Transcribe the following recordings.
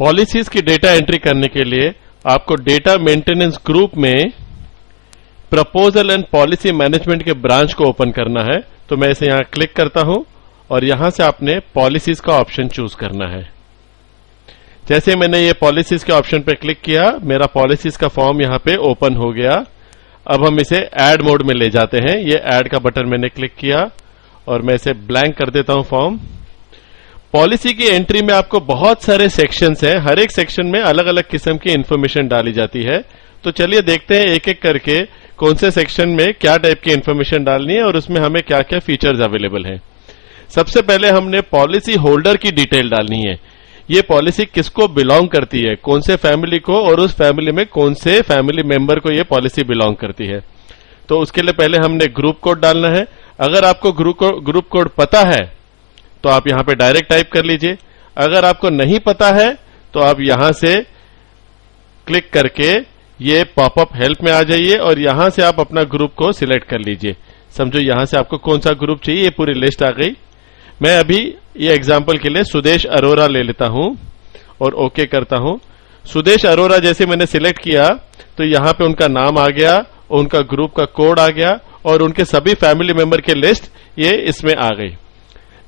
Policies की data entry करने के लिए आपको डेटा मेंटेनेंस ग्रुप में प्रपोजल एंड पॉलिसी मैनेजमेंट के ब्रांच को ओपन करना है। तो मैं इसे यहां क्लिक करता हूं और यहां से आपने पॉलिसीज का ऑप्शन चूज करना है। जैसे मैंने ये पॉलिसीज के ऑप्शन पे क्लिक किया, मेरा पॉलिसीज का फॉर्म यहां पे ओपन हो गया। अब हम इसे ऐड मोड में ले जाते हैं। ये ऐड का बटन मैंने क्लिक किया और मैं इसे ब्लैंक कर देता हूं फॉर्म। पॉलिसी की एंट्री में आपको बहुत सारे सेक्शंस हैं, हर एक सेक्शन में अलग अलग किस्म की इंफॉर्मेशन डाली जाती है। तो चलिए देखते हैं एक एक करके कौन से सेक्शन में क्या टाइप की इंफॉर्मेशन डालनी है और उसमें हमें क्या क्या फीचर्स अवेलेबल हैं। सबसे पहले हमने पॉलिसी होल्डर की डिटेल डालनी है। ये पॉलिसी किसको बिलोंग करती है, कौन से फैमिली को, और उस फैमिली में कौन से फैमिली मेंबर को ये पॉलिसी बिलोंग करती है। तो उसके लिए पहले हमने ग्रुप कोड डालना है। अगर आपको ग्रुप कोड पता है तो आप यहां पे डायरेक्ट टाइप कर लीजिए। अगर आपको नहीं पता है तो आप यहां से क्लिक करके ये पॉपअप हेल्प में आ जाइए और यहां से आप अपना ग्रुप को सिलेक्ट कर लीजिए। समझो यहां से आपको कौन सा ग्रुप चाहिए, ये पूरी लिस्ट आ गई। मैं अभी ये एग्जांपल के लिए सुदेश अरोरा ले लेता हूं और ओके करता हूं। सुदेश अरोरा जैसे मैंने सिलेक्ट किया तो यहां पे उनका नाम आ गया, उनका ग्रुप का कोड आ गया और उनके सभी फैमिली मेंबर की लिस्ट ये इसमें आ गई।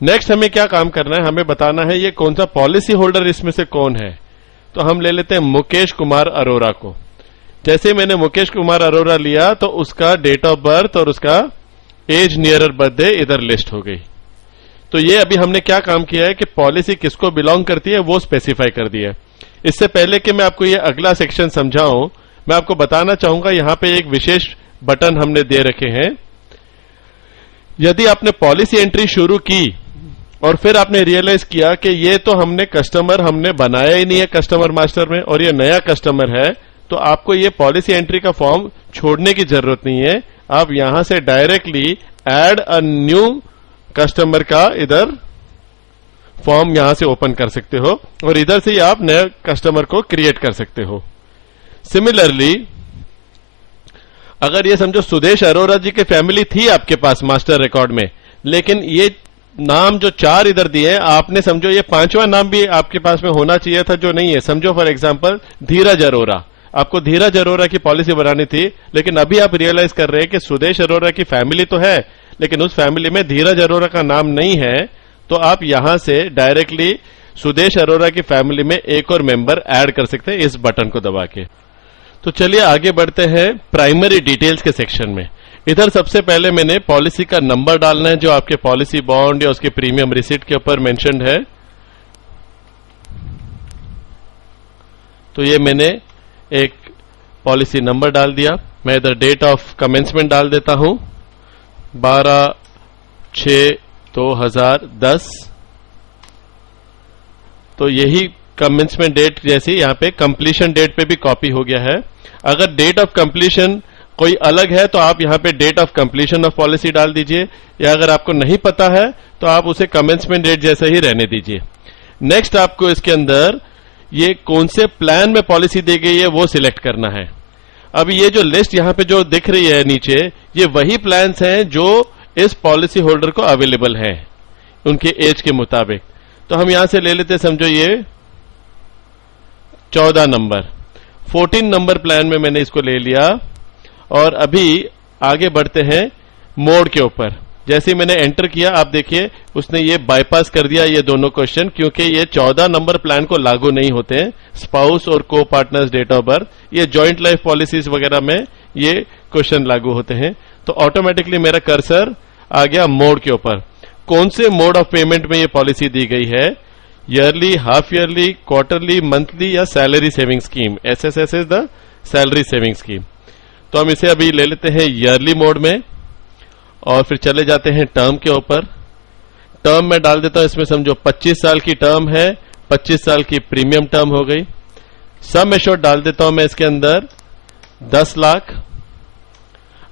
नेक्स्ट हमें क्या काम करना है, हमें बताना है ये कौन सा पॉलिसी होल्डर इसमें से कौन है। तो हम ले लेते हैं मुकेश कुमार अरोरा को। जैसे मैंने मुकेश कुमार अरोरा लिया तो उसका डेट ऑफ बर्थ और उसका एज नियरर बर्थडे इधर लिस्ट हो गई। तो ये अभी हमने क्या काम किया है कि पॉलिसी किसको बिलोंग करती है वो स्पेसिफाई कर दिया है। इससे पहले कि मैं आपको ये अगला सेक्शन समझाऊं, मैं आपको बताना चाहूंगा यहां पे एक विशेष बटन हमने दे रखे हैं। यदि आपने पॉलिसी एंट्री शुरू की और फिर आपने रियलाइज किया कि ये तो हमने बनाया ही नहीं है कस्टमर मास्टर में और ये नया कस्टमर है, तो आपको ये पॉलिसी एंट्री का फॉर्म छोड़ने की जरूरत नहीं है। आप यहां से directly add a new customer का इधर फॉर्म यहां से ओपन कर सकते हो और इधर से ही आप नए कस्टमर को क्रिएट कर सकते हो। सिमिलरली अगर ये समझो सुदेश अरोरा जी की फैमिली थी आपके पास मास्टर रिकॉर्ड में, लेकिन ये नाम जो 4 इधर दिए आपने समझो ये 5वां नाम भी आपके पास में होना चाहिए था जो नहीं है। समझो फॉर एग्जांपल धीरज अरोरा, आपको धीरज अरोरा की पॉलिसी बनानी थी, लेकिन अभी आप रियलाइज कर रहे हैं कि सुदेश अरोरा की फैमिली तो है लेकिन उस फैमिली में धीरज अरोरा का नाम नहीं है। तो आप यहां से डायरेक्टली सुदेश अरोरा की फैमिली में एक और मेंबर ऐड कर सकते हैं इस बटन को दबा के। तो चलिए आगे बढ़ते हैं प्राइमरी डिटेल्स के सेक्शन में। इधर सबसे पहले मैंने पॉलिसी का नंबर डालना है जो आपके पॉलिसी बॉन्ड या उसके प्रीमियम रिसीट के ऊपर मेंशन्ड है। तो ये मैंने एक पॉलिसी नंबर डाल दिया। मैं इधर डेट ऑफ कमेंसमेंट डाल देता हूं 12/6/2010। तो यही कमेंसमेंट डेट जैसी यहां पे कंप्लीशन डेट पे भी कॉपी हो गया है। अगर डेट ऑफ कंप्लीशन कोई अलग है तो आप यहां पे date of completion of policy डाल दीजिए, या अगर आपको नहीं पता है तो आप उसे कमेंसमेंट डेट जैसा ही रहने दीजिए। नेक्स्ट आपको इसके अंदर ये कौन से प्लान में पॉलिसी दी गई है वो सिलेक्ट करना है। अब ये जो लिस्ट यहां पे जो दिख रही है नीचे, ये वही प्लान्स हैं जो इस पॉलिसी होल्डर को अवेलेबल हैं उनके एज के मुताबिक। तो हम यहां से ले लेते समझो ये 14 नंबर 14 नंबर प्लान में मैंने इसको ले लिया और अभी आगे बढ़ते हैं मोड के ऊपर। जैसे ही मैंने एंटर किया आप देखिए उसने ये बाईपास कर दिया ये दोनों क्वेश्चन, क्योंकि ये 14 नंबर प्लान को लागू नहीं होते हैं। स्पाउस और को पार्टनर्स डेट ऑफ बर्थ, ये जॉइंट लाइफ पॉलिसीज वगैरह में ये क्वेश्चन लागू होते हैं। तो ऑटोमेटिकली मेरा कर्सर आ गया मोड के ऊपर। कौन से मोड ऑफ पेमेंट में ये पॉलिसी दी गई है, yearly, half yearly, quarterly, monthly या salary saving scheme. SSS is the salary saving scheme. तो हम इसे अभी ले लेते हैं ईयरली मोड में और फिर चले जाते हैं टर्म के ऊपर। टर्म में डाल देता हूं, इसमें समझो 25 साल की टर्म है, 25 साल की प्रीमियम टर्म हो गई। सम एश्योर्ड डाल देता हूं मैं इसके अंदर 10 लाख।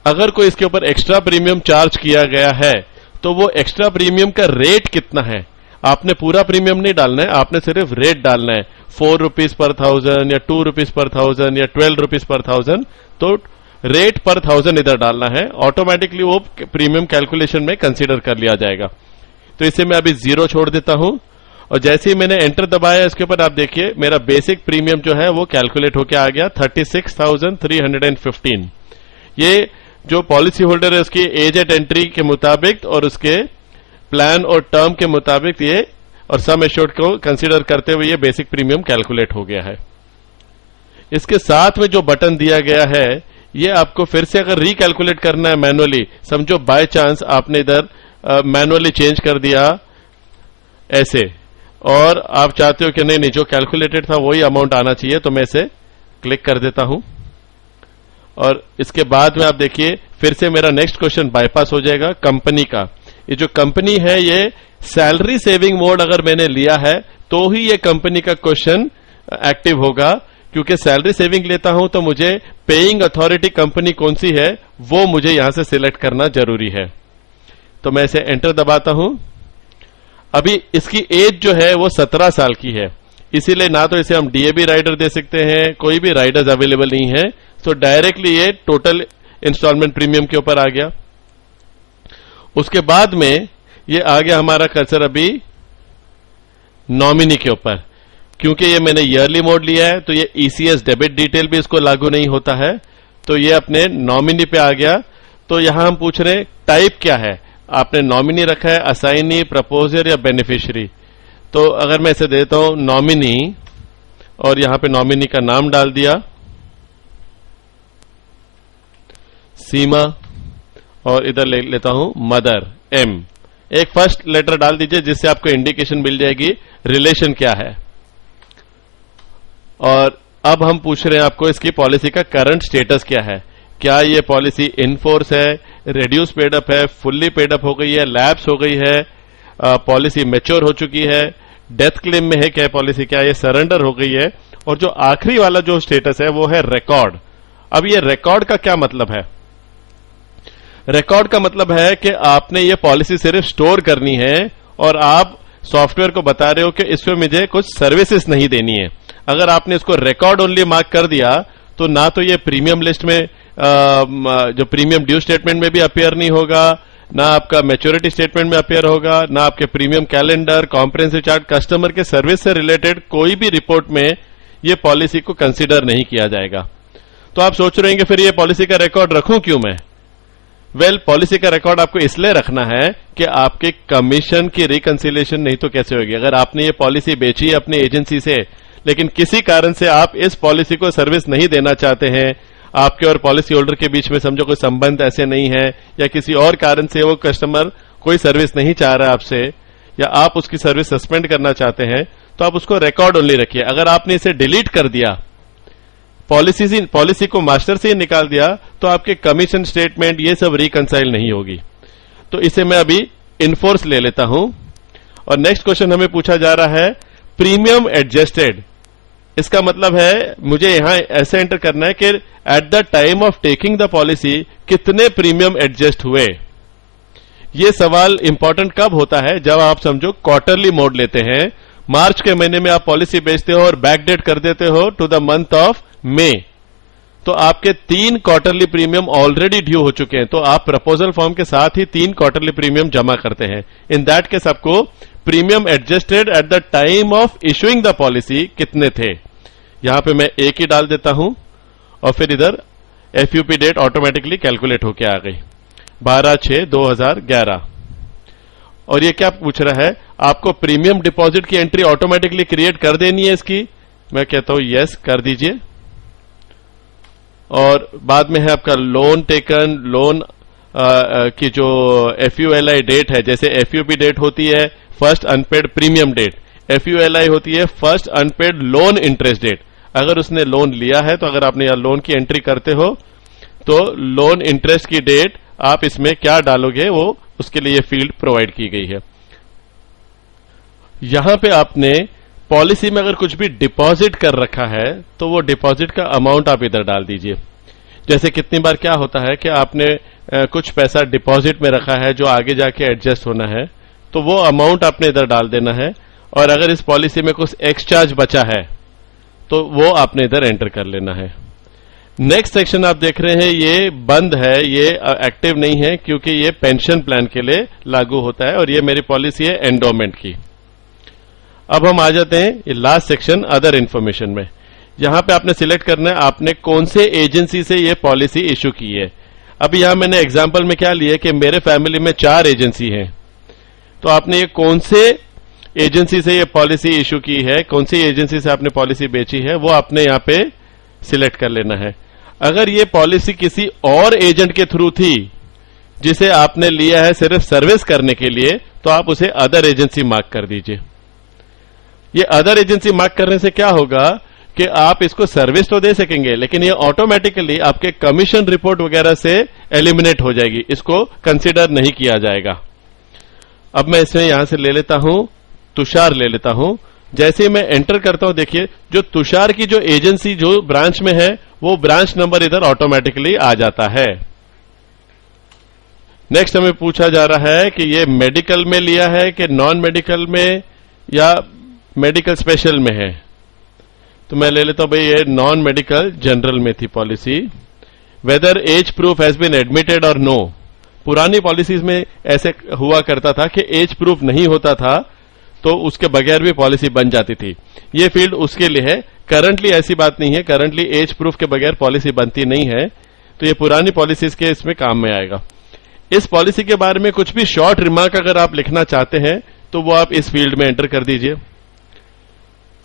अगर कोई इसके ऊपर एक्स्ट्रा प्रीमियम चार्ज किया गया है तो वो एक्स्ट्रा प्रीमियम का रेट कितना है, आपने पूरा प्रीमियम नहीं डालना है, आपने सिर्फ रेट डालना है। 4 रुपीज पर 1000 या 2 रुपीज पर 1000 या 12 रुपीज पर 1000। तो रेट पर 1000 इधर डालना है, ऑटोमेटिकली वो प्रीमियम कैलकुलेशन में कंसीडर कर लिया जाएगा। तो इसे मैं अभी 0 छोड़ देता हूं और जैसे ही मैंने एंटर दबाया इसके ऊपर आप देखिए मेरा बेसिक प्रीमियम जो है वो कैलकुलेट होके आ गया 36,315। ये जो पॉलिसी होल्डर है उसकी एज एट एंट्री के मुताबिक और उसके प्लान और टर्म के मुताबिक ये और सम एश्योर्ड को कंसीडर करते हुए ये बेसिक प्रीमियम कैलकुलेट हो गया है। इसके साथ में जो बटन दिया गया है ये आपको फिर से अगर रिकैलकुलेट करना है मैनुअली, समझो बाय चांस आपने इधर मैनुअली चेंज कर दिया ऐसे और आप चाहते हो कि नहीं नहीं जो कैलकुलेटेड था वही अमाउंट आना चाहिए, तो मैं इसे क्लिक कर देता हूं और इसके बाद में आप देखिए फिर से मेरा नेक्स्ट क्वेश्चन बाईपास हो जाएगा कंपनी का। ये जो कंपनी है ये सैलरी सेविंग मोड अगर मैंने लिया है तो ही ये कंपनी का क्वेश्चन एक्टिव होगा, क्योंकि सैलरी सेविंग लेता हूं तो मुझे पेइंग अथॉरिटी कंपनी कौन सी है वो मुझे यहां से सिलेक्ट करना जरूरी है। तो मैं इसे एंटर दबाता हूं। अभी इसकी एज जो है वो 17 साल की है, इसीलिए ना तो इसे हम डीएबी राइडर दे सकते हैं, कोई भी राइडर्स अवेलेबल नहीं है, तो डायरेक्टली ये टोटल इंस्टॉलमेंट प्रीमियम के ऊपर आ गया। उसके बाद में ये आ गया हमारा कर्सर अभी नॉमिनी के ऊपर, क्योंकि ये मैंने ईयरली मोड लिया है तो ये ईसीएस डेबिट डिटेल भी इसको लागू नहीं होता है, तो ये अपने नॉमिनी पे आ गया। तो यहां हम पूछ रहे हैं टाइप क्या है, आपने नॉमिनी रखा है, असाइनी, प्रपोजर या बेनिफिशियरी। तो अगर मैं इसे देता हूं नॉमिनी और यहां पे नॉमिनी का नाम डाल दिया सीमा और इधर ले लेता हूं मदर एम, एक फर्स्ट लेटर डाल दीजिए जिससे आपको इंडिकेशन मिल जाएगी रिलेशन क्या है। और अब हम पूछ रहे हैं आपको इसकी पॉलिसी का करंट स्टेटस क्या है, क्या ये पॉलिसी इन फोर्स है, रिड्यूस पेड अप है, फुल्ली पेड अप हो गई है, लैप्स हो गई है, पॉलिसी मैच्योर हो चुकी है, डेथ क्लेम में है क्या पॉलिसी, क्या ये सरेंडर हो गई है, और जो आखिरी वाला जो स्टेटस है वो है रिकॉर्ड। अब ये रिकॉर्ड का क्या मतलब है? रिकॉर्ड का मतलब है कि आपने ये पॉलिसी सिर्फ स्टोर करनी है और आप सॉफ्टवेयर को बता रहे हो कि इसमें मुझे कुछ सर्विसेज नहीं देनी है। अगर आपने इसको रिकॉर्ड ओनली मार्क कर दिया तो ना तो ये प्रीमियम लिस्ट में जो प्रीमियम ड्यू स्टेटमेंट में भी अपियर नहीं होगा, ना आपका मैच्योरिटी स्टेटमेंट में अपियर होगा, ना आपके premium calendar, comprehensive chart, customer के सर्विस से रिलेटेड कोई भी रिपोर्ट में ये पॉलिसी को कंसीडर नहीं किया जाएगा। तो आप सोच रहे हैं कि फिर ये पॉलिसी का रिकॉर्ड रखूं क्यों मैं? पॉलिसी का रिकॉर्ड आपको इसलिए रखना है कि आपके कमीशन की रिकंसिलिएशन नहीं तो कैसे होगी। अगर आपने ये पॉलिसी बेची है अपनी एजेंसी से लेकिन किसी कारण से आप इस पॉलिसी को सर्विस नहीं देना चाहते हैं, आपके और पॉलिसी होल्डर के बीच में समझो कोई संबंध ऐसे नहीं है, या किसी और कारण से वो कस्टमर कोई सर्विस नहीं चाह रहा है आपसे, या आप उसकी सर्विस सस्पेंड करना चाहते हैं, तो आप उसको रिकॉर्ड ओनली रखिए। अगर आपने इसे डिलीट कर दिया, पॉलिसी को मास्टर से ही निकाल दिया, तो आपके कमीशन स्टेटमेंट ये सब रिकंसाइल नहीं होगी। तो इसे मैं अभी इनफोर्स ले लेता हूं। और नेक्स्ट क्वेश्चन हमें पूछा जा रहा है प्रीमियम एडजस्टेड। इसका मतलब है मुझे यहां ऐसे एंटर करना है कि at the time of taking the policy कितने प्रीमियम एडजस्ट हुए। यह सवाल इंपॉर्टेंट कब होता है? जब आप समझो क्वार्टरली मोड लेते हैं, मार्च के महीने में आप पॉलिसी बेचते हो और बैकडेट कर देते हो to the month of May, तो आपके 3 क्वार्टरली प्रीमियम ऑलरेडी ड्यू हो चुके हैं, तो आप प्रपोजल फॉर्म के साथ ही 3 क्वार्टरली प्रीमियम जमा करते हैं। इन दैट केस आपको premium adjusted at the time of issuing the policy कितने थे, यहां पे मैं एक ही डाल देता हूं और फिर इधर एफयूपी डेट ऑटोमेटिकली कैलकुलेट होके आ गई 12/6/2011। और ये क्या पूछ रहा है, आपको प्रीमियम डिपॉजिट की एंट्री ऑटोमेटिकली क्रिएट कर देनी है इसकी। मैं कहता हूं यस कर दीजिए। और बाद में है आपका लोन टेकन, लोन की जो एफयूएलआई डेट है, जैसे एफयूपी डेट होती है first unpaid premium date, FULI होती है first unpaid loan interest date. अगर उसने लोन लिया है तो अगर आपने यहां लोन की एंट्री करते हो तो लोन इंटरेस्ट की डेट आप इसमें क्या डालोगे वो उसके लिए फील्ड प्रोवाइड की गई है। यहां पे आपने पॉलिसी में अगर कुछ भी डिपॉजिट कर रखा है तो वो डिपॉजिट का अमाउंट आप इधर डाल दीजिए। जैसे कितनी बार क्या होता है कि आपने कुछ पैसा डिपॉजिट में रखा है जो आगे जाके एडजस्ट होना है, तो वो अमाउंट आपने इधर डाल देना है। और अगर इस पॉलिसी में कुछ एक्सचार्ज बचा है तो वो आपने इधर एंटर कर लेना है। नेक्स्ट सेक्शन आप देख रहे हैं ये बंद है, ये एक्टिव नहीं है क्योंकि ये पेंशन प्लान के लिए लागू होता है और ये मेरी पॉलिसी है एंडोमेंट की। अब हम आ जाते हैं ये लास्ट सेक्शन अदर इंफॉर्मेशन में। यहां पे आपने सिलेक्ट करना है आपने कौन से एजेंसी से ये पॉलिसी इश्यू की है। अभी यहां मैंने एग्जांपल में क्या लिया कि मेरे फैमिली में 4 एजेंसी हैं, तो आपने ये कौन से एजेंसी से ये पॉलिसी इश्यू की है, कौन सी एजेंसी से आपने पॉलिसी बेची है, वो आपने यहां पे सिलेक्ट कर लेना है। अगर ये पॉलिसी किसी और एजेंट के थ्रू थी जिसे आपने लिया है सिर्फ सर्विस करने के लिए, तो आप उसे अदर एजेंसी मार्क कर दीजिए। ये अदर एजेंसी मार्क करने से क्या होगा कि आप इसको सर्विस तो दे सकेंगे, लेकिन ये ऑटोमेटिकली आपके कमीशन रिपोर्ट वगैरह से एलिमिनेट हो जाएगी, इसको कंसीडर नहीं किया जाएगा। अब मैं इसमें यहां से ले लेता हूं, तुषार ले लेता हूं। जैसे ही मैं एंटर करता हूं, देखिए जो तुषार की जो एजेंसी जो ब्रांच में है वो ब्रांच नंबर इधर ऑटोमेटिकली आ जाता है। नेक्स्ट हमें पूछा जा रहा है कि ये मेडिकल में लिया है कि नॉन मेडिकल में या मेडिकल स्पेशल में है। तो मैं ले लेता हूं भाई ये नॉन मेडिकल जनरल में थी policy. Whether age proof has been admitted or no. पुरानी पॉलिसीज में ऐसे हुआ करता था कि एज प्रूफ नहीं होता था तो उसके बगैर भी पॉलिसी बन जाती थी। ये फील्ड उसके लिए है। करंटली ऐसी बात नहीं है, करंटली एज प्रूफ के बगैर पॉलिसी बनती नहीं है, तो ये पुरानी पॉलिसीज के इसमें काम में आएगा। इस पॉलिसी के बारे में कुछ भी शॉर्ट रिमार्क अगर आप लिखना चाहते हैं तो वो आप इस फील्ड में एंटर कर दीजिए।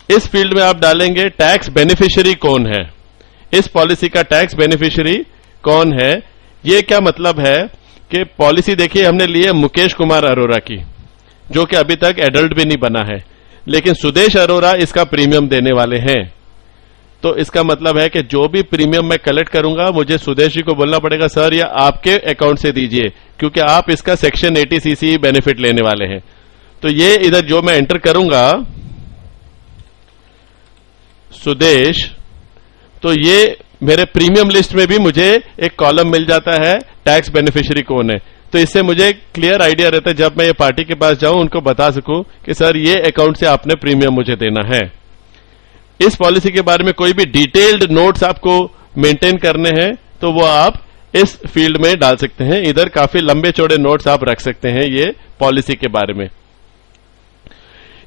इस फील्ड में आप डालेंगे टैक्स बेनिफिशियरी कौन है, इस पॉलिसी का टैक्स बेनिफिशियरी कौन है। ये क्या मतलब है कि पॉलिसी देखिए हमने ली है मुकेश कुमार अरोरा की, जो कि अभी तक एडल्ट भी नहीं बना है, लेकिन सुदेश अरोरा इसका प्रीमियम देने वाले हैं। तो इसका मतलब है कि जो भी प्रीमियम मैं कलेक्ट करूंगा मुझे सुदेश जी को बोलना पड़ेगा सर ये आपके अकाउंट से दीजिए, क्योंकि आप इसका सेक्शन 80 सीसी बेनिफिट लेने वाले हैं। तो ये इधर जो मैं एंटर करूंगा सुदेश, तो ये मेरे प्रीमियम लिस्ट में भी मुझे एक कॉलम मिल जाता है टैक्स बेनिफिशियरी कौन है। तो इससे मुझे क्लियर आइडिया रहता है जब मैं ये पार्टी के पास जाऊं उनको बता सकूं कि सर ये अकाउंट से आपने प्रीमियम मुझे देना है। इस पॉलिसी के बारे में कोई भी डिटेल्ड नोट्स आपको मेंटेन करने हैं तो वो आप इस फील्ड में डाल सकते हैं। इधर काफी लंबे चौड़े नोट्स आप रख सकते हैं ये पॉलिसी के बारे में।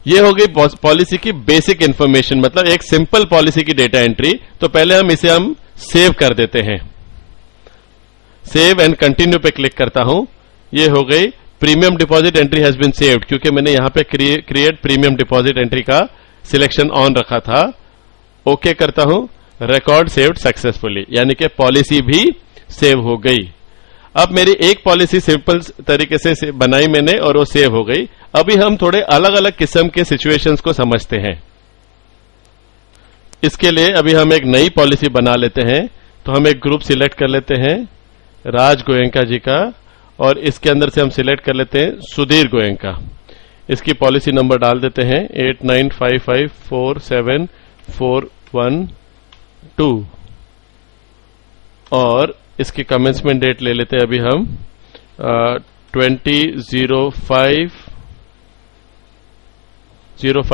ये हो गई पॉलिसी की बेसिक इंफॉर्मेशन, मतलब एक सिंपल पॉलिसी की डेटा एंट्री। तो पहले हम इसे सेव कर देते हैं। सेव एंड कंटिन्यू पे क्लिक करता हूं। ये हो गई premium deposit entry has been saved, क्योंकि मैंने यहां पे क्रिएट प्रीमियम डिपॉजिट एंट्री का सिलेक्शन ऑन रखा था। ओके करता हूं, रिकॉर्ड सेव्ड सक्सेसफुली, यानी कि पॉलिसी भी सेव हो गई। अब मेरी एक पॉलिसी सिंपल तरीके से बनाई मैंने और वो सेव हो गई। अभी हम थोड़े अलग अलग किस्म के सिचुएशंस को समझते हैं। इसके लिए अभी हम एक नई पॉलिसी बना लेते हैं। तो हम एक ग्रुप सिलेक्ट कर लेते हैं राज गोयंका जी का, और इसके अंदर से हम सिलेक्ट कर लेते हैं सुधीर गोयंका। इसकी पॉलिसी नंबर डाल देते हैं 8955474112 और इसकी कमेंसमेंट डेट ले लेते हैं अभी हम 2005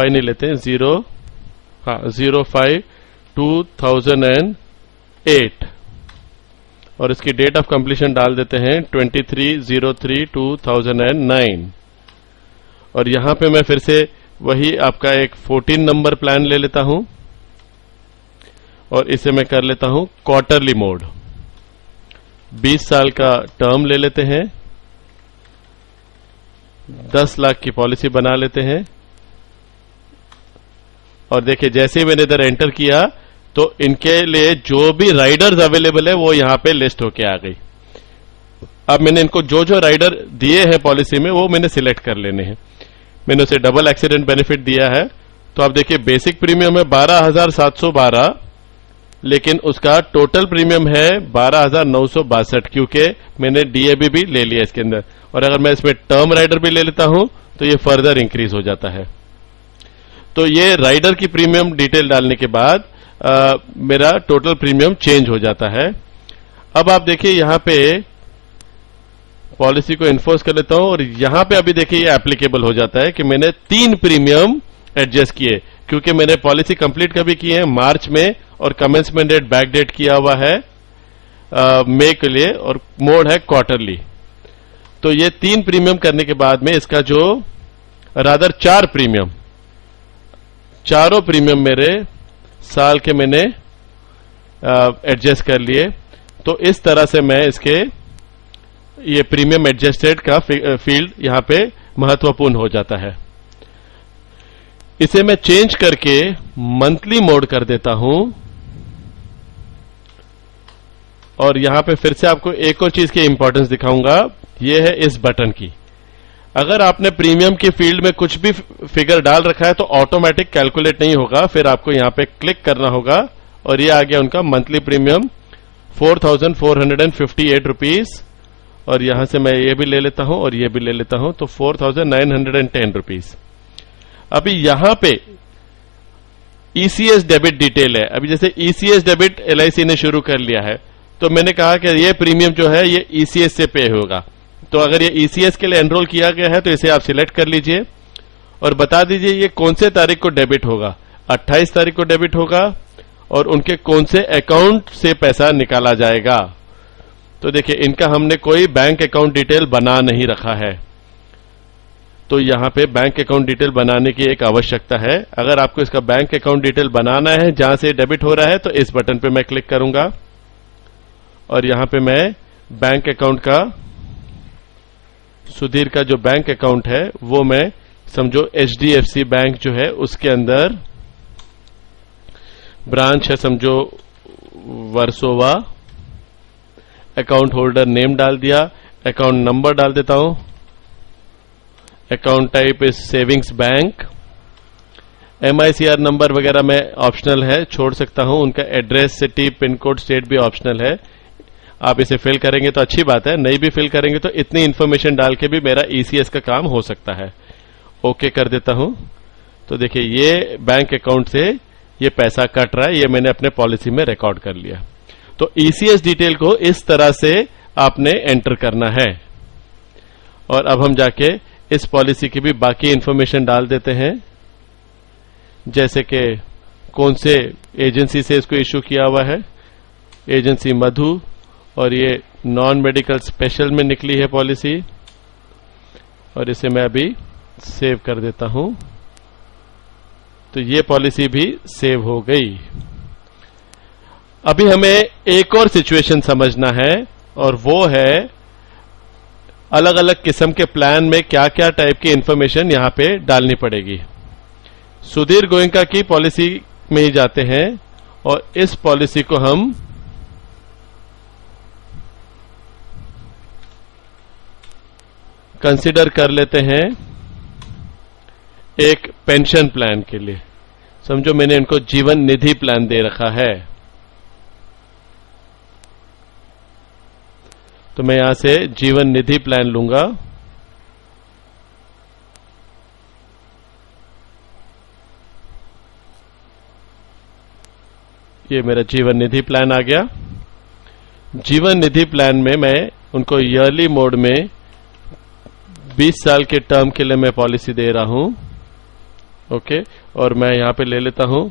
नहीं लेते हैं 05/2008 और इसकी डेट ऑफ कंप्लीशन डाल देते हैं 23/03/2009। और यहां पे मैं फिर से वही आपका एक 14 नंबर प्लान ले लेता हूं और इसे मैं कर लेता हूं क्वार्टरली मोड। 20 साल का टर्म ले लेते हैं, 10 लाख की पॉलिसी बना लेते हैं। और देखिए जैसे ही मैंने इधर एंटर किया तो इनके लिए जो भी राइडर्स अवेलेबल है वो यहां पे लिस्ट होके आ गई। अब मैंने इनको जो जो राइडर दिए हैं पॉलिसी में वो मैंने सिलेक्ट कर लेने हैं। मैंने उसे डबल एक्सीडेंट बेनिफिट दिया है। तो आप देखिए बेसिक प्रीमियम है 12,712, लेकिन उसका टोटल प्रीमियम है 12,962, क्योंकि मैंने डीएबी भी ले लिया इसके अंदर। और अगर मैं इसमें टर्म राइडर भी ले लेता हूं तो ये फर्दर इंक्रीज हो जाता है। तो ये राइडर की प्रीमियम डिटेल डालने के बाद मेरा टोटल प्रीमियम चेंज हो जाता है। अब आप देखिए यहां पे पॉलिसी को इन्फोर्स कर लेता हूं और यहां पे अभी देखिए ये एप्लीकेबल हो जाता है कि मैंने 3 प्रीमियम एडजस्ट किए, क्योंकि मैंने पॉलिसी कंप्लीट कभी की है मार्च में और कमेंसमेंट डेट बैक डेट किया हुआ है मई के लिए और मोड है क्वार्टरली। तो ये 3 प्रीमियम करने के बाद में इसका जो रादर 4 प्रीमियम चारों प्रीमियम मेरे साल के मैंने एडजस्ट कर लिए। तो इस तरह से मैं इसके ये प्रीमियम एडजस्टेड का फील्ड यहां पे महत्वपूर्ण हो जाता है। इसे मैं चेंज करके मंथली मोड कर देता हूं। और यहां पे फिर से आपको एक और चीज की इंपॉर्टेंस दिखाऊंगा, यह है इस बटन की। अगर आपने प्रीमियम की फील्ड में कुछ भी फिगर डाल रखा है तो ऑटोमेटिक कैलकुलेट नहीं होगा, फिर आपको यहां पे क्लिक करना होगा और ये आ गया उनका मंथली प्रीमियम 4458 रुपीज। और यहां से मैं ये भी ले लेता हूं और ये भी ले लेता हूं, तो 4910 रुपीज। अभी यहां पे ईसीएस डेबिट डिटेल है। अभी जैसे ईसीएस डेबिट एलआईसी ने शुरू कर लिया है, तो मैंने कहा कि ये प्रीमियम जो है ये ईसीएस से पे होगा। तो अगर ये ईसीएस के लिए एनरोल किया गया है तो इसे आप सिलेक्ट कर लीजिए और बता दीजिए ये कौन से तारीख को डेबिट होगा। 28 तारीख को डेबिट होगा और उनके कौन से अकाउंट से पैसा निकाला जाएगा। तो देखिए इनका हमने कोई बैंक अकाउंट डिटेल बना नहीं रखा है, तो यहां पे बैंक अकाउंट डिटेल बनाने की एक आवश्यकता है। अगर आपको इसका बैंक अकाउंट डिटेल बनाना है जहां से डेबिट हो रहा है तो इस बटन पे मैं क्लिक करूंगा और यहां पे मैं बैंक अकाउंट का, सुधीर का जो बैंक अकाउंट है वो मैं समझो एचडीएफसी बैंक जो है उसके अंदर ब्रांच है समझो वर्सोवा, अकाउंट होल्डर नेम डाल दिया, अकाउंट नंबर डाल देता हूं, account type is savings bank, MICR number वगैरह में ऑप्शनल है, छोड़ सकता हूं। उनका address, city, pin code, state भी ऑप्शनल है। आप इसे फिल करेंगे तो अच्छी बात है, नहीं भी फिल करेंगे तो इतनी इंफॉर्मेशन डाल के भी मेरा ईसीएस का काम हो सकता है। ओके कर देता हूं। तो देखिए ये बैंक अकाउंट से ये पैसा कट रहा है, ये मैंने अपने पॉलिसी में रिकॉर्ड कर लिया। तो ईसीएस डिटेल को इस तरह से आपने एंटर करना है। और अब हम जाके इस पॉलिसी की भी बाकी इंफॉर्मेशन डाल देते हैं, जैसे कि कौन से एजेंसी से इसको इश्यू किया हुआ है, एजेंसी मधु, और ये नॉन मेडिकल स्पेशल में निकली है पॉलिसी। और इसे मैं अभी सेव कर देता हूं। तो ये पॉलिसी भी सेव हो गई। अभी हमें एक और सिचुएशन समझना है और वो है अलग अलग किस्म के प्लान में क्या क्या टाइप की इंफॉर्मेशन यहां पे डालनी पड़ेगी। सुधीर गोयंका की पॉलिसी में ही जाते हैं और इस पॉलिसी को हम कंसीडर कर लेते हैं एक पेंशन प्लान के लिए। समझो मैंने इनको जीवन निधि प्लान दे रखा है, तो मैं यहां से जीवन निधि प्लान लूंगा। ये मेरा जीवन निधि प्लान आ गया। जीवन निधि प्लान में मैं उनको ईयरली मोड में 20 साल के टर्म के लिए मैं पॉलिसी दे रहा हूं। ओके, और मैं यहां पे ले लेता हूं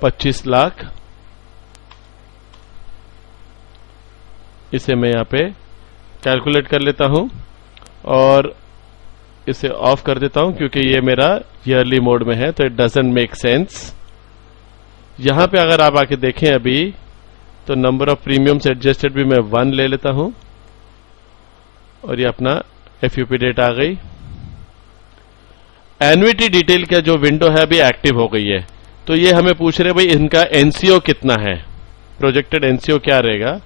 25 लाख। इसे मैं यहां पे कैलकुलेट कर लेता हूं और इसे ऑफ कर देता हूं क्योंकि ये मेरा ईयरली मोड में है, तो इट डजंट मेक सेंस। यहां पे अगर आप आके देखें अभी तो नंबर ऑफ प्रीमियम्स एडजस्टेड भी मैं 1 ले लेता हूं और ये अपना एफयूपी डेट आ गई। एन्युटी डिटेल का जो विंडो है अभी एक्टिव हो गई है, तो ये हमें पूछ रहे भाई इनका एनसीओ कितना है, प्रोजेक्टेड एनसीओ क्या रहेगा।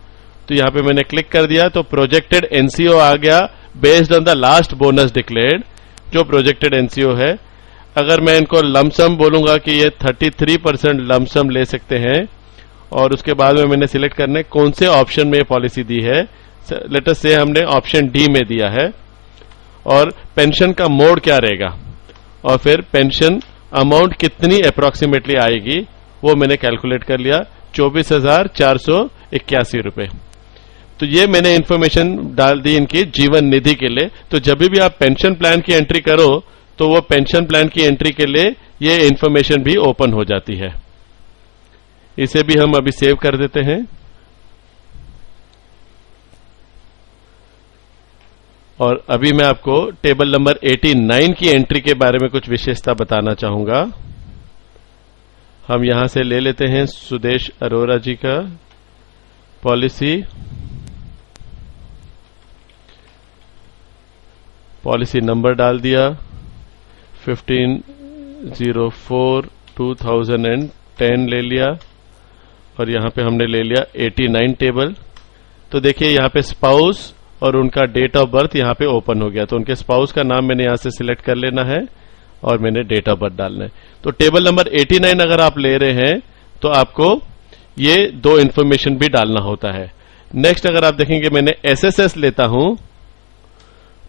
तो यहां पे मैंने क्लिक कर दिया तो प्रोजेक्टेड एनसीओ आ गया based on the last bonus declared, जो प्रोजेक्टेड एनसीओ है। अगर मैं इनको लमसम बोलूंगा कि ये 33% लमसम ले सकते हैं और उसके बाद में मैंने सिलेक्ट करने कौन से ऑप्शन में ये पॉलिसी दी है। लेट अस से हमने ऑप्शन डी में दिया है और पेंशन का मोड क्या रहेगा और फिर पेंशन अमाउंट कितनी अप्रोक्सीमेटली आएगी वो मैंने कैलकुलेट कर लिया, 24,481 रुपए। तो ये मैंने इंफॉर्मेशन डाल दी इनकी जीवन निधि के लिए। तो जब भी आप पेंशन प्लान की एंट्री करो तो वो पेंशन प्लान की एंट्री के लिए ये इंफॉर्मेशन भी ओपन हो जाती है। इसे भी हम अभी सेव कर देते हैं। और अभी मैं आपको टेबल नंबर 89 की एंट्री के बारे में कुछ विशेषता बताना चाहूंगा। हम यहां से ले लेते हैं सुदेश अरोरा जी का पॉलिसी नंबर डाल दिया 1504/2010 ले लिया और यहां पे हमने ले लिया 89 टेबल। तो देखिए यहां पे स्पाउस और उनका डेट ऑफ बर्थ यहां पे ओपन हो गया, तो उनके स्पाउस का नाम मैंने यहां से सिलेक्ट कर लेना है और मैंने डेट ऑफ बर्थ डालना है। तो टेबल नंबर 89 अगर आप ले रहे हैं तो आपको ये दो इंफॉर्मेशन भी डालना होता है। नेक्स्ट अगर आप देखेंगे मैंने एसएसएस लेता हूं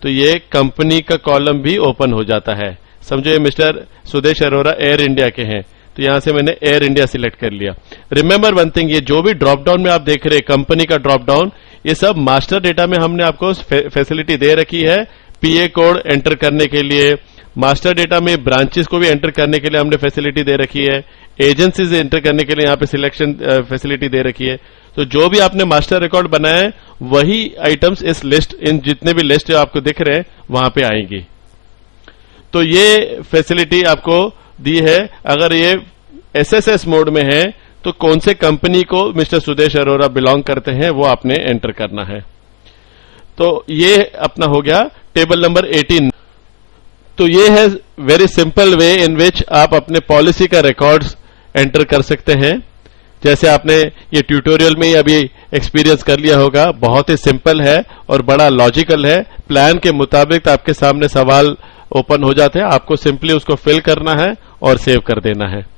तो ये कंपनी का कॉलम भी ओपन हो जाता है। समझो ये mister Sudesh Arora air India के हैं, तो यहां से मैंने एयर इंडिया सिलेक्ट कर लिया। रिमेंबर वन थिंग, ये जो भी ड्रॉप डाउन में आप देख रहे हैं कंपनी का ड्रॉप डाउन, ये सब मास्टर डेटा में हमने आपको फैसिलिटी दे रखी है पीए कोड एंटर करने के लिए। मास्टर डेटा में ब्रांचेस को भी एंटर करने के लिए हमने फैसिलिटी दे रखी है, एजेंसीज एंटर करने के लिए यहां पे सिलेक्शन फैसिलिटी दे रखी है। तो जो भी आपने मास्टर रिकॉर्ड बनाया है वही आइटम्स इस लिस्ट, इन जितने भी लिस्ट आपको दिख रहे हैं वहां पे आएंगी। तो ये फैसिलिटी आपको दी है। अगर ये एसएसएस मोड में है तो कौन से कंपनी को मिस्टर सुदेश अरोरा बिलोंग करते हैं वो आपने एंटर करना है। तो ये अपना हो गया टेबल नंबर 18। तो ये है वेरी सिंपल वे इन विच आप अपने पॉलिसी का रिकॉर्ड्स एंटर कर सकते हैं। जैसे आपने ये ट्यूटोरियल में ही अभी एक्सपीरियंस कर लिया होगा, बहुत ही सिंपल है और बड़ा लॉजिकल है। प्लान के मुताबिक आपके सामने सवाल ओपन हो जाते हैं, आपको सिंपली उसको फिल करना है और सेव कर देना है।